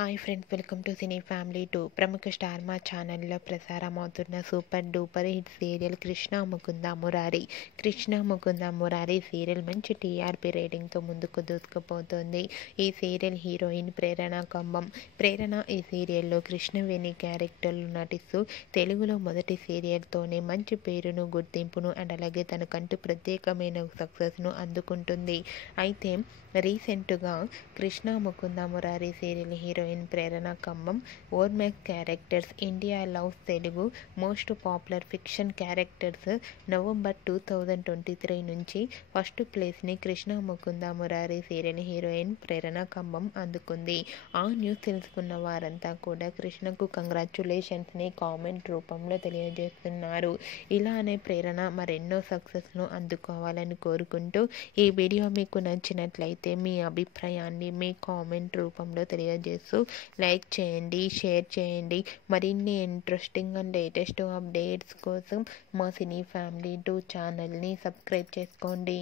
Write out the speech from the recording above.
Hi friends, welcome to cine family 2. ప్రముఖ star Maa ఛానల్లో ప్రసారమవుతున్న super duper hit serial Krishna Mukunda Murari. Krishna Mukunda Murari serial మంచి టీఆర్పీ రేటింగ్తో ముందుకు దూసుకుపోతుంది. ఈ సీరియల్ హీరోయిన్ ప్రేరణ కంబం. ప్రేరణ ఈ సీరియల్లో కృష్ణవేణి క్యారెక్టర్లు నటిస్తూ తెలుగులో మొదటి సీరియల్తోనే మంచి పేరును, గుర్తింపును అండ్ అలాగే తనకంటూ ప్రత్యేకమైన సక్సెస్ను అందుకుంటుంది. అయితే రీసెంట్గా Krishna Mukunda Murari serial heroine Prerana Kambam Ormax characters India loves Telugu most popular fiction characters November 2023 నుంచి ఫస్ట్ ప్లేస్ని కృష్ణ ముకుంద మురారి సీరియల్ హీరోయిన్ ప్రేరణ కంబం అందుకుంది. ఆ న్యూస్ తెలుసుకున్న వారంతా కూడా కృష్ణకు కంగ్రాచ్యులేషన్స్ని కామెంట్ రూపంలో తెలియజేస్తున్నారు. ఇలానే ప్రేరణ మరెన్నో సక్సెస్ను అందుకోవాలని కోరుకుంటూ ఈ వీడియో మీకు నచ్చినట్లయితే మీ అభిప్రాయాన్ని మీ కామెంట్ రూపంలో తెలియజేస్తూ లైక్ చేయండి, షేర్ చేయండి. మరిన్ని ఇంట్రెస్టింగ్ అండ్ లేటెస్ట్ అప్డేట్స్ కోసం మా సినీ ఫ్యామిలీ 2 ఛానల్ని సబ్స్క్రైబ్ చేసుకోండి.